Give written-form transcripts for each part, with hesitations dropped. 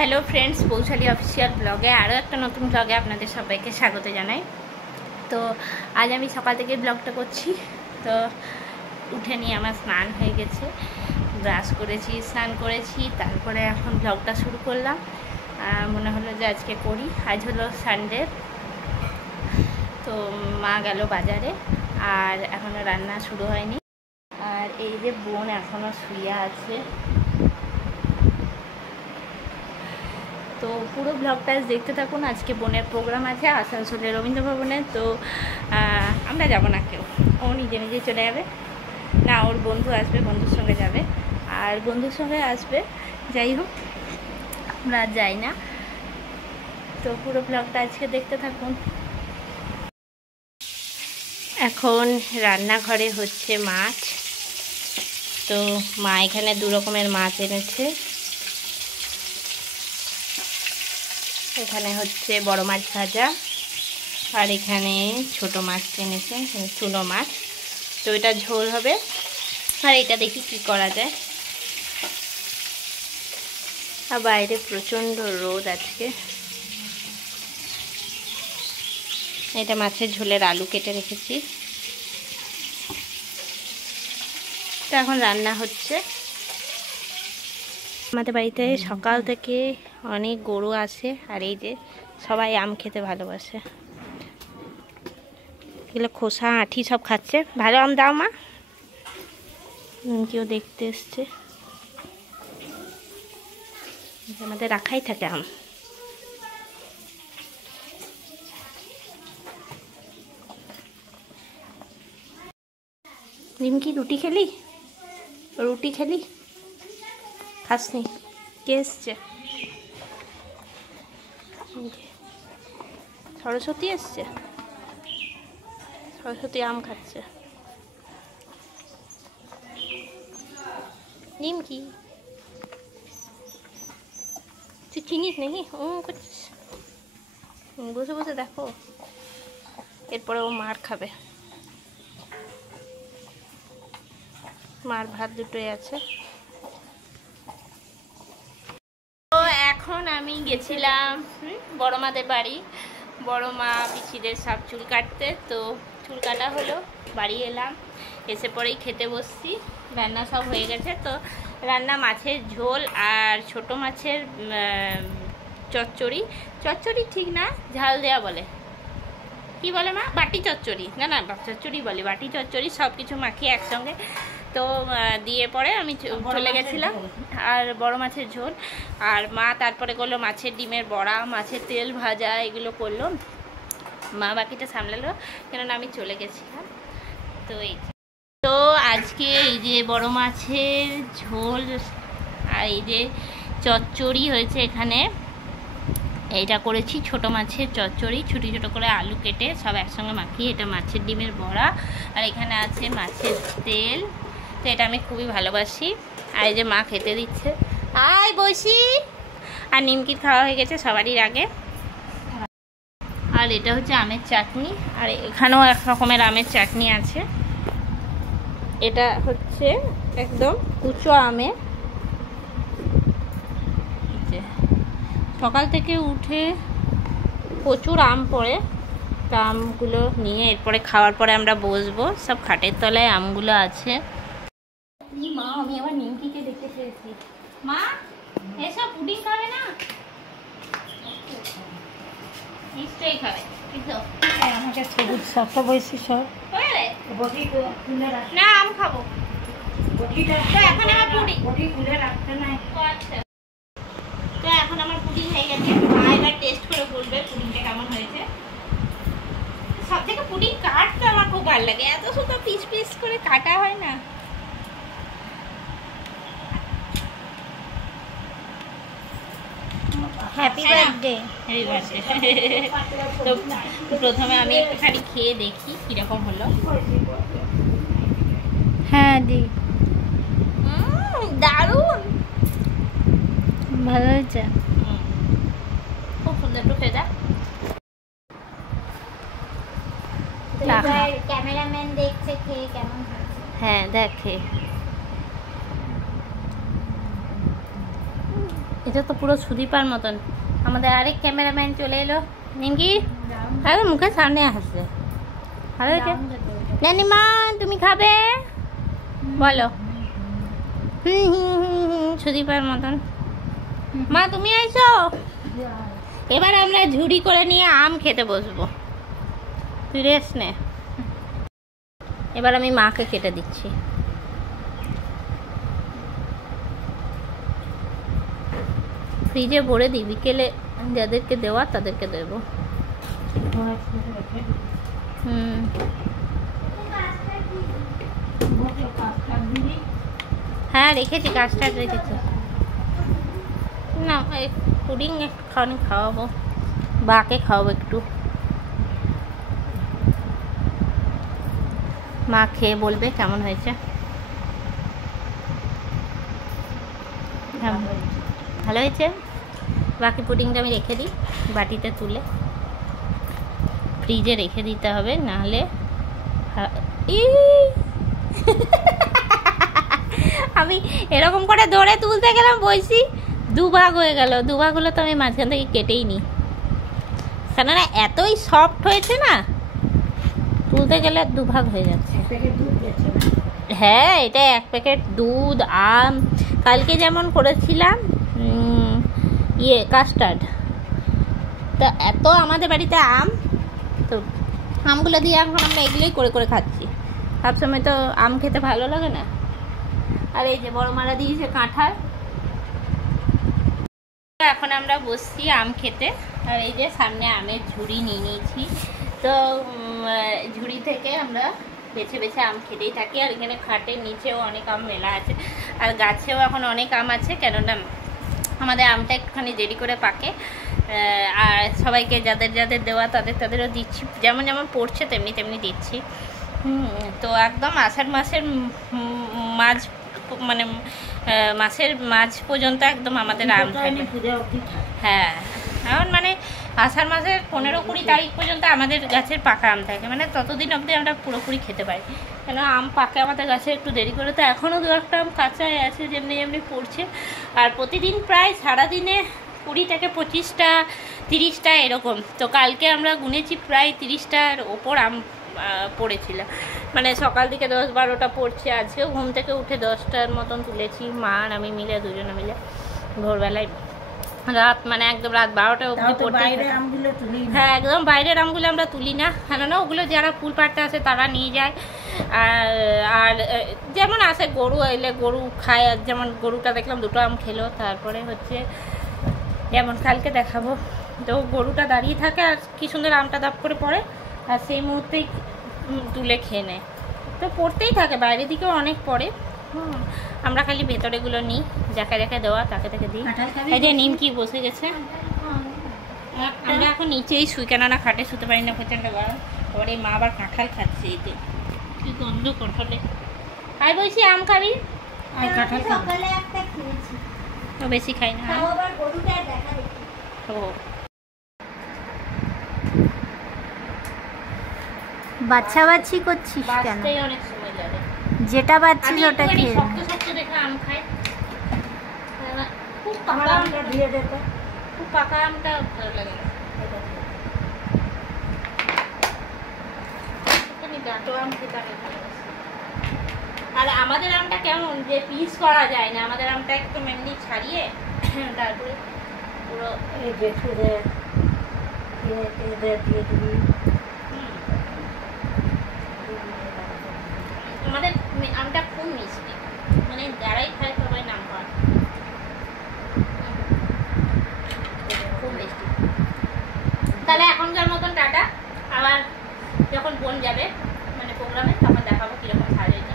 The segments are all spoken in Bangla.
হ্যালো ফ্রেন্ডস, পৌঁছালি অফিসিয়াল ব্লগে আরও একটা নতুন ব্লগে আপনাদের সবাইকে স্বাগত জানাই। তো আজ আমি সকাল থেকে ব্লগটা করছি। তো উঠে নিয়ে আমার স্নান হয়ে গেছে, ব্রাশ করেছি, স্নান করেছি, তারপরে এখন ব্লগটা শুরু করলাম। মনে হলো যে আজকে করি, আজ হলো সানডে। তো মা গেল বাজারে আর এখনও রান্না শুরু হয়নি। আর এই যে বোন এখনও শুয়ে আছে। তো পুরো ব্লগটা দেখতে থাকুন। আজকে বোনের প্রোগ্রাম আছে আসানসোলের রবীন্দ্র ভবনে। তো আমরা যাব না, কেউ, ও নিজে নিজে চলে যাবে। না, ওর বন্ধু আসবে, বন্ধুর সঙ্গে যাবে, আর বন্ধুর সঙ্গে আসবে। যাই হোক, আমরা যাই না। তো পুরো ব্লগটা আজকে দেখতে থাকুন। এখন রান্নাঘরে হচ্ছে মাছ। তো মা এখানে দু রকমের মাছ এনেছে। এখানে হচ্ছে বড় মাছ ভাজা, আর এখানে ছোট মাছ এনেছে, চুনো মাছ। তো এটা ঝোল হবে, আর এটা দেখি কি করা যায়। আর বাইরে প্রচণ্ড রোদ আজকে। এটা মাছের ঝোলের আলু কেটে রেখেছি। তো এখন রান্না হচ্ছে। আমাদের বাড়িতে সকাল থেকে অনেক গরু আসে, আর এই যে সবাই আম খেতে ভালোবাসে। এগুলো খোসা আঁঠি সব খাচ্ছে। ভালো আম দাও মা। কেউ দেখতে এসছে। আমাদের রাখাই থাকে আম। নিমকি রুটি খেলি? রুটি খেলি? খাসনি? কে এসছে? সরস্বতী এসছে। সরস্বতী আম খাচ্ছে। নিমকি তুই চিনিস নাকি? ও করছিস, বসে বসে দেখো। এরপরে ও মার খাবে। মার ভাত দুটোই আছে। তো এখন আমি গেছিলাম বড় মাদের বাড়ি, বড় মা পিসিদের সব চুল কাটতে। তো চুল কাটা হলো, বাড়ি এলাম, এসে পরেই খেতে বসছি। রান্না সব হয়ে গেছে। তো রান্না মাছের ঝোল আর ছোট মাছের চচ্চড়ি। চচ্চড়ি ঠিক না, ঝাল দেয়া বলে। কি বলে মা? বাটি চচ্চড়ি। না না, চচ্চড়ি বলে, বাটি চচ্চড়ি। সব কিছু মাখিয়ে একসঙ্গে তো দিয়ে পরে আমি চলে গেছিলাম। আর বড় মাছের ঝোল, আর মা তারপরে করলো মাছের ডিমের বড়া, মাছের তেল ভাজা, এগুলো করলো। মা বাকিটা সামলালো, কেননা আমি চলে গেছিলাম। তো তো আজকে এই যে বড় মাছের ঝোল আর এই যে চচ্চড়ি হয়েছে। এখানে এইটা করেছি ছোট মাছের চচ্চড়ি, ছোটো ছোটো করে আলু কেটে সব একসঙ্গে মাখিয়ে। এটা মাছের ডিমের বড়া, আর এখানে আছে মাছের তেল। তো এটা আমি খুবই ভালোবাসি। আর এই যে মা খেতে দিচ্ছে, আয় বসি। আর নিমকি খাওয়া হয়ে গেছে সবারই আগে। আর এটা হচ্ছে আমের চাটনি, আর এখানেও এক রকমের আমের চাটনি আছে। এটা হচ্ছে একদম কুচো আমে। সকাল থেকে উঠে প্রচুর আম পড়ে, তো আমগুলো নিয়ে এরপরে খাওয়ার পরে আমরা বসবো। সব খাটের তলায় আমগুলো আছে। মা, আমি আবার নিমকিকে দেখতে পেয়েছি। মা, এসব পুডিং খাবে না? নিশ্চয়ই খাবে। আমাকে সবুজ সবটা বয়সী সব না, আম খাবো। এখন আমার পুডিং খুলে রাখতে নাই। তো এখন আমার পুডিং হয়ে গেছে। মা এবার টেস্ট করে বলবে পুডিংটা কেমন হয়েছে। সব থেকে পুডিং কাটতে আমার খুব ভালো লাগে, এত সুন্দর পিস পিস করে কাটা হয় না। Happy birthday. তো প্রথমে আমি একটুখানি খেয়ে দেখি কিরকম হলো। হ্যাঁ দি, দারুণ, ভালো হয়েছে, খুব সুন্দর। একটু খেয়ে দেখ। ক্যামেরাম্যান দেখছে খেয়ে কেমন হয়েছে। হ্যাঁ দেখে। এটা তো পুরো সুদীপার মতন। আমাদের আরেক ক্যামেরাম্যান চলে এলো। নিমকি আরে মুখের সামনে আসছে। নানিমা তুমি খাবে বলো? সুদীপার মতন। মা তুমি আইছো? এবার আমরা ঝুড়ি করে নিয়ে আম খেতে বসবো। তুই রেস্ট নে। এবার আমি মাকে কেটে দিচ্ছি। ফ্রিজে ভরে দিই, বিকেলে যাদেরকে দেওয়া তাদেরকে দেবো। হ্যাঁ রেখেছি, কাস্টার্ড রেখেছি। না পুডিং একটুখানি খাওয়াবো, বাকে খাওয়াবো একটু। মা খেয়ে বলবে কেমন হয়েছে। ভালো হয়েছে। বাকি পুডিংটা আমি রেখে দিই বাটিতে তুলে, ফ্রিজে রেখে দিতে হবে, নাহলে আমি এরকম করে ধরে তুলতে গেলাম বলছি দুভাগ হয়ে গেল। দুভাগ হলো তো আমি মাঝখান থেকে কেটেই নি, কেননা এতই সফট হয়েছে না, তুলতে গেলে দুভাগ হয়ে যাচ্ছে। হ্যাঁ এটা 1 প্যাকেট দুধ, আম, কালকে যেমন করেছিলাম কাস্টার্ড, তো এত আমাদের বাড়িতে আম, তো আমগুলো দিয়ে এখন আমরা এগুলোই করে করে খাচ্ছি। সবসময় তো আম খেতে ভালো লাগে না। আর এই যে বড় মারা দিয়েছে কাঁঠাল। এখন আমরা বসছি আম খেতে। আর এই যে সামনে আমের ঝুড়ি নিয়ে নিয়েছি, তো ঝুড়ি থেকে আমরা বেছে বেছে আম খেতেই থাকি। আর এখানে খাটের নিচেও অনেক আম মেলা আছে, আর গাছেও এখন অনেক আম আছে, কেননা আমাদের আমটা একটুখানি দেরি করে পাকে। আর সবাইকে যাদের যাদের দেওয়া তাদেরও দিচ্ছি, যেমন যেমন পড়ছে তেমনি তেমনি দিচ্ছি। তো একদম আষাঢ় মাসের মাঝ, মানে মাসের মাঝ পর্যন্ত একদম আমাদের আম থাকবে। হ্যাঁ এখন মানে আষাঢ় মাসের 15-20 তারিখ পর্যন্ত আমাদের গাছের পাকা আম থাকে, মানে ততদিন অবধি আমরা পুরোপুরি খেতে পারি। কেন আম পাকে আমাদের গাছে একটু দেরি করে, তো এখনও 2-1টা আম কাঁচাই আছে যেমনি যেমনি পড়ছে। আর প্রতিদিন প্রায় সারাদিনে 20 থেকে 25টা 30টা এরকম। তো কালকে আমরা গুনেছি প্রায় 30টার ওপর আম পড়েছিল, মানে সকাল থেকে 10-12টা পড়ছে। আজকেও ঘুম থেকে উঠে 10টার মতন তুলেছি, মা আর আমি মিলে, দুজনে মিলে ভোরবেলায়। রাত মানে একদম রাত 12টা অবধি পড়তে। হ্যাঁ একদম বাইরের আমগুলো আমরা তুলি না, কেননা ওগুলো যারা ফুল পাড়তে আসে তারা নিয়ে যায়। আর যেমন আসে গরু এলে গরু খায়, যেমন গরুটা দেখলাম 2টো আম খেলো। তারপরে হচ্ছে যেমন কালকে দেখাবো, তো গরুটা দাঁড়িয়ে থাকে আর কি সুন্দর আমটা দাপ করে পড়ে, আর সেই মুহূর্তেই তুলে খেয়ে নেয়। তো পড়তেই থাকে, বাইরের দিকেও অনেক পড়ে। আমরা খালি ভেতরেগুলো নিই, যাকে যাকে দেওয়া তাকে তাকে দিই। এই যে নিমকি বসে গেছে। আমরা এখন নিচেই শুই, কেননা খাটে শুতে পারি না, প্রচণ্ড গরম। আবার এই মা আবার কাঁঠাল খাচ্ছে, এই যে কি গন্ধ কাঁঠালে। আর বলছি আম খাবি? ও বেশি খাই না। ও বাচ্চা বাচ্চি করছিস কেন? অনেক সময় লাগে, যেটা বাচ্চিস ওটা খেয়ে। শক্ত শক্ত দেখে আম খাই, খুব পাকা আমটা দিয়ে দিত, খুব পাকা আমটা ভালো লাগে না। আম খেতে আর আমাদের আমটা কেমন যে পিস করা যায় না, আমাদের আমটা একদম এমনি ছাড়িয়ে তারপরে পুরো আমাদের আমটা খুব মিষ্টি, মানে যারাই খায় সবাই নাম পায়, খুব মিষ্টি। তাহলে এখনকার মতন টাটা, আবার যখন বোন যাবে মানে প্রোগ্রামে তখন দেখাবো কিরকম সাজ হয়েছে।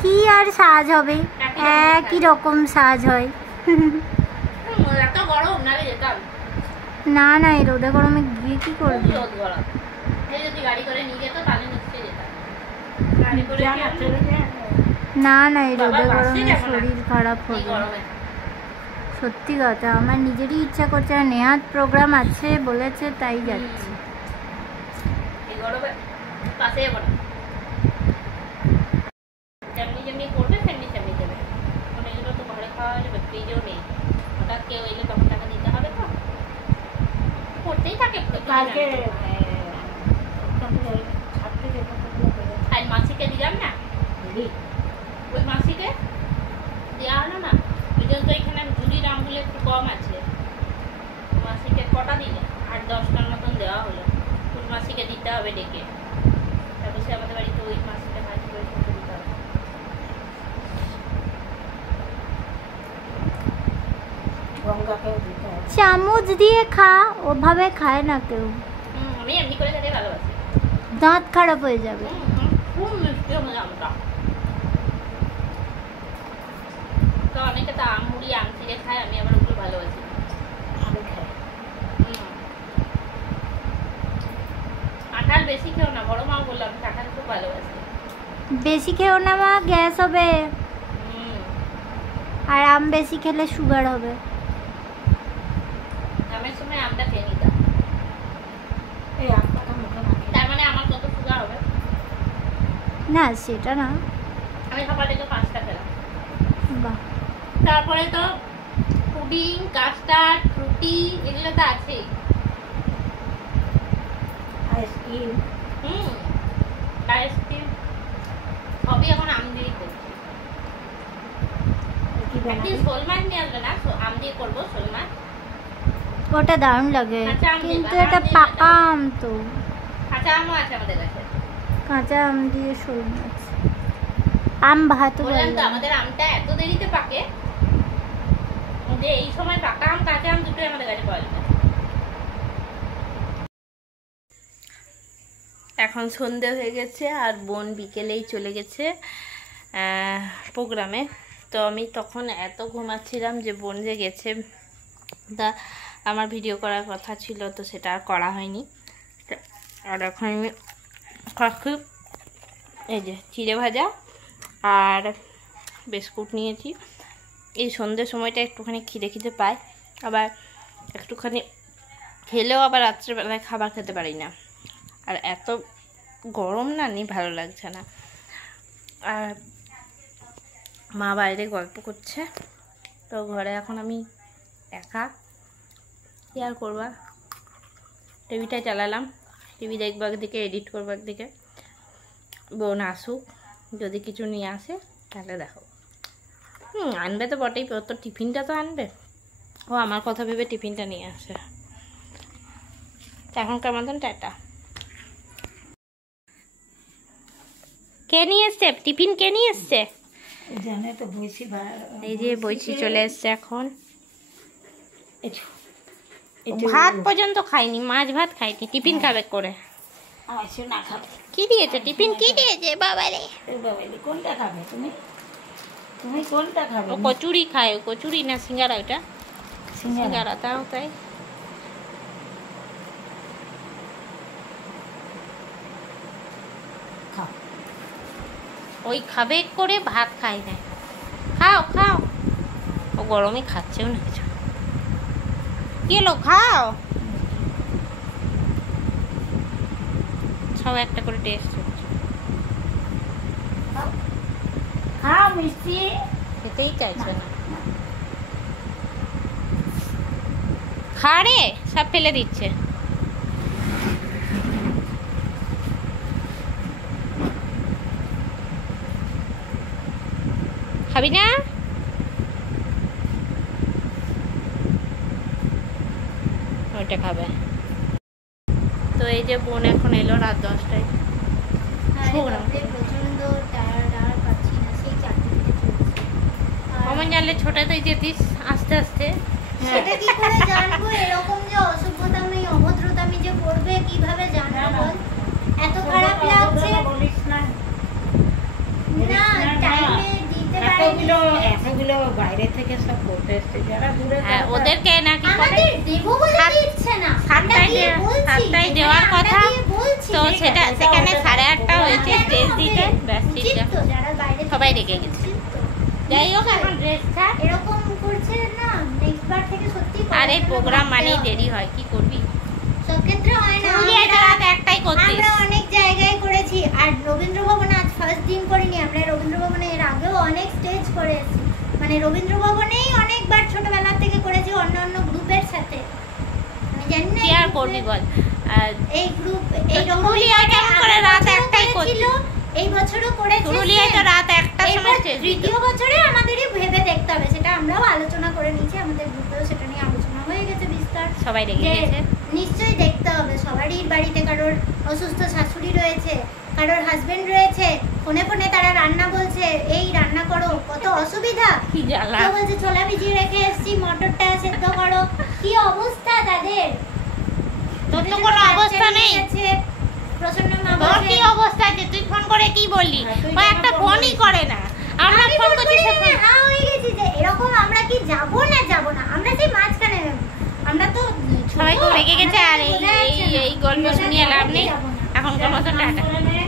কি আর সাজ হবে, একই রকম সাজ হয়। এত গরম নালে যেতাম না না, এই রোদে গরমে গিয়ে কি করবি? রোদ গরম, এই যদি গাড়ি করে নিয়ে যেত তাহলে নিশ্চয়ই যেতাম। গাড়ি করে না না, এই রোদে গরমে শরীর খারাপ হবে। সত্যি কথা, আমার নিজেরই ইচ্ছা করছে, নেহাত প্রোগ্রাম আছে বলেছে তাই যাচ্ছি। এই গরমে পাশে যাবো না, যেমনি যেমনি করবে তেমনি তেমনি দেবে, মানে এগুলো তো ঘরে খাওয়া যাবে, ফ্রিজেও নেই। কেউ এলে তখন টাকা দিতে হবে তো, করতেই থাকে কালকে আর মাসিকে দিলাম না, ওই মাসিকে দেওয়া হলো না, ওই জন্য তো এখানে ঝুড়ির আমগুলো একটু কম আছে, মাসিকে কটা দিলে 8-10টার মতন দেওয়া হলো, ফুল মাসিকে দিতে হবে ডেকে, তারপর সে আমাদের বাড়িতে ওই মাসিকে ভাজি করে খেতে দিতে হবে। গঙ্গাকেও দিতে হবে। চামচ দিয়ে খা, ওভাবে খায় না কেউ, আমি এমনি করে খেতে ভালোবাসি। দাঁত খারাপ হয়ে যাবে। খুব মিষ্টি হবে আমটা। তো অনেকে তো আম মুড়ি আম চিড়ে খায়, আমি আবার ওগুলো ভালোবাসি। আমি খাই। কাঁঠাল বেশি খেও না, বড় মা বললাম কাঁঠাল খুব ভালোবাসি। বেশি খেও না মা, গ্যাস হবে, হুম, আর আম বেশি খেলে সুগার হবে। আমের সময় আমটা খেয়ে নিতাম, এই আম পাতা মুখে মাখিয়ে তার মানে আমার কত সুগার হবে। না সেটা না। আমি সকাল থেকে 5টা খেলাম। বাহ, তারপরে তো পুডিং, কাস্টার্ড, ফ্রুটি এগুলো তো আছেই। আইসক্রিম আইসক্রিম সবই এখন আম দিয়ে করছি। কি বানাবি? শোল মাছ নিয়ে আসবে না, আম দিয়ে করবো শোল মাছ। ওটা দারুণ লাগে, কাঁচা আম দিয়ে কিন্তু বানানো এটা দিয়ে পাকা আম তো। কাঁচা আমও আছে আমাদের কাছে। কাঁচা আম দিয়ে শোল মাছ, আম ভাতও বললাম তো ভালো। আমাদের আমটা এত দেরিতে পাকে যে এই সময় পাকা আম কাঁচা আম দুটোই আমাদের কাছে পাওয়া যায়। এখন সন্ধে হয়ে গেছে আর বোন বিকেলেই চলে গেছে প্রোগ্রামে। তো আমি তখন এত ঘুমাচ্ছিলাম যে বোন যে গেছে, তা আমার ভিডিও করার কথা ছিল, তো সেটা আর করা হয়নি। আর এখন আমি খাচ্ছি এই যে চিড়ে ভাজা আর বিস্কুট নিয়েছি। এই সন্ধ্যের সময়টা একটুখানি খিদে খিদে পায়, আবার একটুখানি খেলেও আবার রাত্রেবেলায় খাবার খেতে পারি না, আর এত গরম না নি ভালো লাগছে না। আর মা বাইরে গল্প করছে, তো ঘরে এখন আমি একা, কি আর করবা। টিভিটা চালালাম, টিভি দেখবো একদিকে, এডিট করবো একদিকে। বোন আসুক, যদি কিছু নিয়ে আসে তাহলে দেখো। আনবে তো বটেই, তো টিফিনটা তো আনবে, ও আমার কথা ভেবে টিফিনটা নিয়ে আসে। এখনকার মতন টাটা। কে নিয়ে এসছে টিফিন, কে নিয়ে এসছে? জানে তো বইছি, এই যে বইছি চলে এসছে এখন। একটু ভাত পর্যন্ত খাইনি, মাছ ভাত খাইনি, টিফিন খাবে করে। আমার শোনা খাবে। কি দিয়েছে টিফিন, কি দিয়েছে বাবারে? বাবালি কোনটা খাবে তুমি? তুমি কোনটা খাবে? ও কচুরি খায়, কচুরি না সিঙ্গারা? ওটা সিঙ্গারা। সিঙ্গারা, তাও তাই। খাও। ওই খাবে করে ভাত খায় না। খাও খাও, ও গরমে খাচ্ছেও না কিছু। কি হলো, খাও। সব একটা করে টেস্ট হচ্ছে, খাও মিষ্টি। খেতেই চাইছে না। খা রে, সব ফেলে দিচ্ছে। খাবি না? ওইটা খাবে। তো এই যে বোন এখন এলো রাত 10টায়। প্রচন্ড টায়ার্ড, আর পাচ্ছি না, সেই 4টে থেকে চলছে। অমন জানলে ছোটাতেই যেতিস আস্তে আস্তে। সেটা কি করে জানবো? এরকম যে অসভ্যতামি অভদ্রতামি যে করবে কিভাবে জানবো বল? এত খারাপ লাগছে বলিস না। না, টাইমে দিতে পারিনি। এতগুলো বাইরে থেকে সব করতে এসছে, যারা দূরে হ্যাঁ, তারা- ওদেরকে নাকি করে আমাদের দেবো বলে দিচ্ছে না। আমরা গিয়ে বলছি, সাতটায় দেওয়ার আমরা কথা, গিয়ে বলছি, তো সেটা সেখানে 8:30টা হয়েছে স্টেজ দিতে, ব্যাস উচিত চিন্তা। তো, যারা বাইরে থেকে সবাই রেগে গেছে। উচিত তো। যাই হোক, এখন ড্রেস ছাড়। এরকম করছে না, নেক্সট বার থেকে সত্যি আর এই পড়াশোনা প্রোগ্রাম করতে মানেই হবে। দেরি হয়, কি করবি? সব ক্ষেত্রে হয় না। পুরুলিয়া জেলাতে একটাই করতিস। আমরা অনেক জায়গায় করেছি, আর রবীন্দ্র ভবনে আজ ফার্স্ট দিন করিনি। আমরা রবীন্দ্র ভবনে এর আগেও অনেক স্টেজ করেছি, মানে রবীন্দ্র ভবনেই অনেকবার ছোটবেলা থেকে করেছি, শেয়ার করবি বল। এই গ্রুপ এই পুরুলিয়া কেমন করে রাত একটাই করছিল, এই বছরও করেছে। পুরুলিয়ায় তো রাত একটার সময় শেষ। তৃতীয় বছরে আমাদেরই ভেবে দেখতে হবে, সেটা আমরাও আলোচনা করে নিয়েছি, আমাদের গ্রুপেও সেটা নিয়ে আলোচনা হয়ে গেছে বিস্তার। সবাই রেগে যে গেছে। নিশ্চয়ই দেখতে হবে, সবারই বাড়িতে কারোর অসুস্থ শাশুড়ি রয়েছে, কারোর হাজবেন্ড রয়েছে, ফোনে ফোনে তারা রান্না বলছে, এই রান্না করো, কত অসুবিধা। কি জ্বালা। কেউ বলছে ছোলা ভিজিয়ে রেখে এসেছি, মটরটা সেদ্ধ করো, কি অবস্থা তাদের। তোর তো কোনো অবস্থা নেই। প্রসন্ন মা তোর বলছে, কি অবস্থা আছে? তুই ফোন করে কি বললি? তুই ও একটা ফোনই করে না। আমরা আমি ফোন ফোন করছি, করি সে না, ফোন- হ্যাঁ হয়ে গেছি যে এরকম আমরা কি যাবো না যাবো না, আমরা সেই মাঝখানে নেব। আমরা তো ছোট, সবাই খুব রেগে গেছে। আর আমাদের বোঝা যাচ্ছে না। এই গল্প শুনিয়ে লাভ নেই। যাবো না। এখনকার মতো টাটা। করে নে।